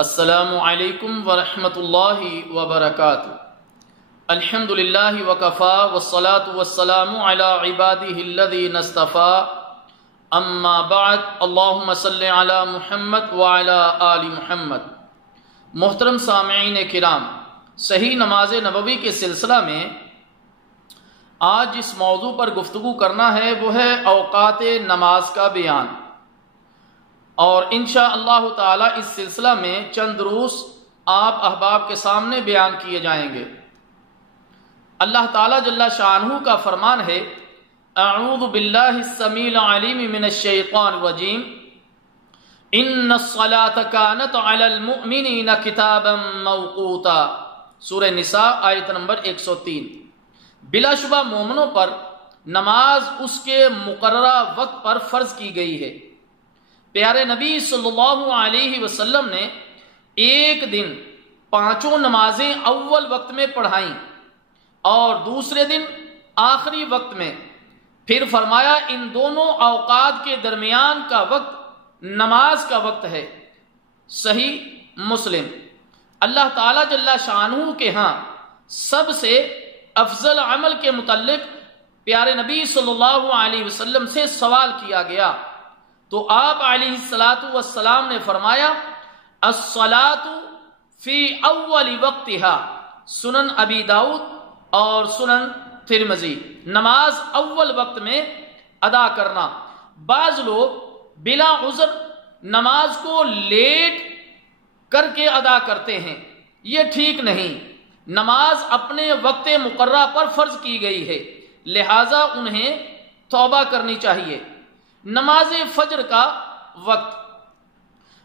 السلام علیکم ورحمۃ اللہ وبرکاتہ۔ الحمدللہ وکفا والصلاة والسلام علی عبادہ الذین اصطفیٰ، اما بعد، اللہم صلی علی محمد وعلی آل محمد۔ محترم سامعین کرام، صحیح نماز نبوی کے سلسلہ میں آج جس موضوع پر گفتگو کرنا ہے وہ ہے اوقات نماز کا بیان، اور انشاءاللہ تعالی اس سلسلہ میں چند دروس آپ احباب کے سامنے بیان کیے جائیں گے۔ اللہ تعالی جل شانہ کا فرمان ہے، اعوذ باللہ السمیع العلیم من الشیطان الرجیم، ان الصلاۃ کانت علی المؤمنین کتابا موقوتا، سورہ نساء آیت نمبر 103۔ بلا شبہ مومنوں پر نماز اس کے مقررہ وقت پر فرض کی گئی ہے۔ پیارے نبی صلی اللہ علیہ وسلم نے ایک دن 5 نمازیں اول وقت میں پڑھائیں اور دوسرے دن آخری وقت میں، پھر فرمایا ان دونوں اوقات کے درمیان کا وقت نماز کا وقت ہے۔ صحیح مسلم۔ اللہ تعالی جل شانہ کے ہاں سب سے افضل عمل کے متعلق پیارے نبی صلی اللہ علیہ وسلم سے سوال کیا گیا تو آپ علیہ الصلاۃ والسلام نے فرمایا، الصلاۃ فی اول وقتہا، سنن ابی داؤد اور سنن ترمذی، نماز اول وقت میں ادا کرنا۔ بعض لوگ بلا عذر نماز کو لیٹ کر کے ادا کرتے ہیں، یہ ٹھیک نہیں۔ نماز اپنے وقت مقررہ پر فرض کی گئی ہے، لہذا انہیں توبہ کرنی چاہیے۔ نماز فجر کا وقت،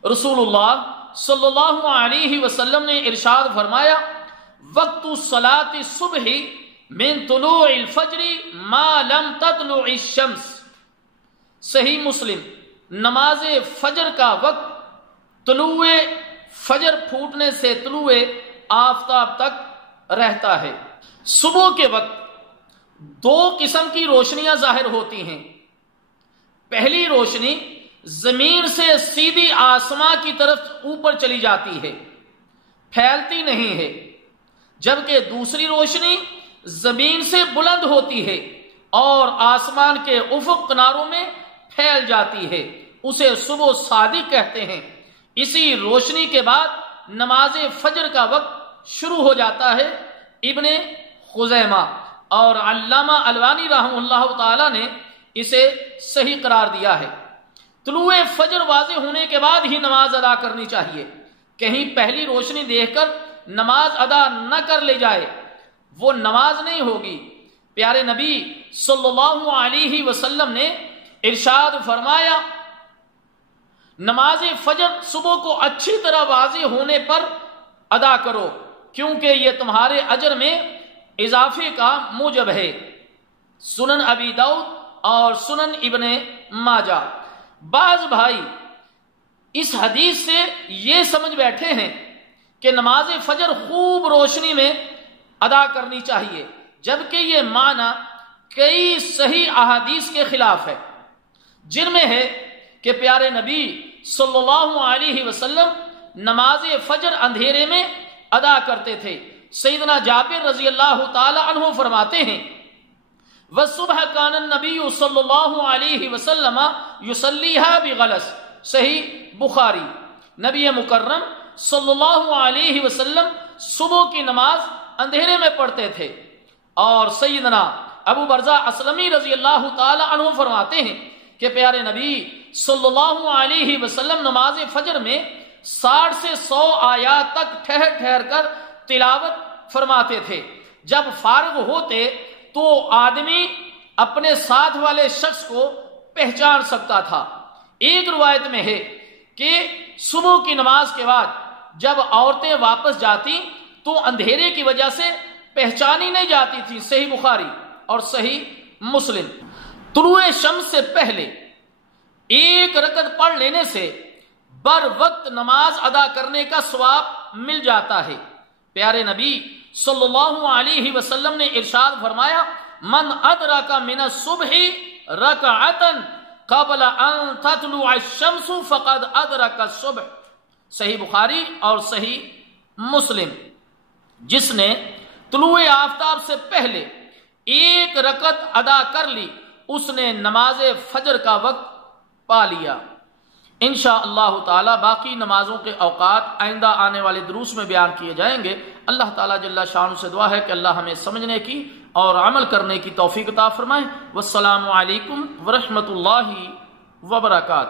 رسول اللہ صلی اللہ علیہ وسلم نے ارشاد فرمایا، وقت الصلاۃ الصبح من طلوع الفجر ما لم تطلع الشمس۔ صحیح مسلم۔ نماز فجر کا وقت طلوع فجر پھوٹنے سے طلوع آفتاب تک رہتا ہے۔ صبح کے وقت 2 قسم کی روشنیاں ظاہر ہوتی ہیں۔ پہلی روشنی زمین سے سیدھی آسمان کی طرف اوپر چلی جاتی ہے، پھیلتی نہیں ہے، جبکہ دوسری روشنی زمین سے بلند ہوتی ہے اور آسمان کے افق کناروں میں پھیل جاتی ہے، اسے صبح صادق کہتے ہیں۔ اسی روشنی کے بعد نماز فجر کا وقت شروع ہو جاتا ہے۔ ابن خزیمہ اور علامہ البانی رحمہ اللہ تعالی نے اسے صحیح قرار دیا ہے۔ طلوع فجر واضح ہونے کے بعد ہی نماز ادا کرنی چاہیے، کہیں پہلی روشنی دیکھ کر نماز ادا نہ کر لے جائے، وہ نماز نہیں ہوگی۔ پیارے نبی صلی اللہ علیہ وسلم نے ارشاد فرمایا، نماز فجر صبح کو اچھی طرح واضح ہونے پر ادا کرو، کیونکہ یہ تمہارے اجر میں اضافے کا موجب ہے۔ سنن ابی داؤد اور سنن ابن ماجہ۔ بعض بھائی اس حدیث سے یہ سمجھ بیٹھے ہیں کہ نماز فجر خوب روشنی میں ادا کرنی چاہیے، جبکہ یہ معنی کئی صحیح احادیث کے خلاف ہے، جن میں ہے کہ پیارے نبی صلی اللہ علیہ وسلم نماز فجر اندھیرے میں ادا کرتے تھے۔ سیدنا جابر رضی اللہ تعالی عنہ فرماتے ہیں، وَالصُّبْحَ كَانَ النَّبِيُّ صلی اللہ علیہ وسلم يُصَلِّيهَا بِغَلَسٍ، صحیح بخاری۔ نبی مکرم صلی اللہ علیہ وسلم صبح کی نماز اندھیرے میں پڑھتے تھے، اور سیدنا ابو برزہ اسلمی رضی اللہ تعالی عنہ فرماتے ہیں کہ پیارے نبی صلی اللہ علیہ وسلم نماز فجر میں 60 سے 100 آیات تک ٹھہر ٹھہر کر تلاوت فرماتے تھے۔ جب فارغ ہوتے تو آدمی اپنے ساتھ والے شخص کو پہچان سکتا تھا۔ ایک روایت میں ہے کہ صبح کی نماز کے بعد جب عورتیں واپس جاتی تو اندھیرے کی وجہ سے پہچانی نہیں جاتی تھی۔ صحیح بخاری اور صحیح مسلم۔ طلوع شمس سے پہلے 1 رکعت پڑھ لینے سے بر وقت نماز ادا کرنے کا ثواب مل جاتا ہے۔ پیارے نبی صلی اللہ علیہ وسلم نے ارشاد فرمایا، من ادرک من الصبح رکعتا قبل ان تطلع الشمس فقد ادرک الصبح۔ صحیح بخاری اور صحیح مسلم، جس نے طلوع آفتاب سے پہلے ایک رکعت ادا کر لی اس نے نماز فجر کا وقت پا لیا۔ انشاءاللہ تعالی باقی نمازوں کے اوقات آئندہ آنے والے دروس میں بیان کیے جائیں گے۔ اللہ تعالیٰ جل شانہ سے دعا ہے کہ اللہ ہمیں سمجھنے کی اور عمل کرنے کی توفیق عطا فرمائے۔ والسلام علیکم ورحمۃ اللہ وبرکاتہ۔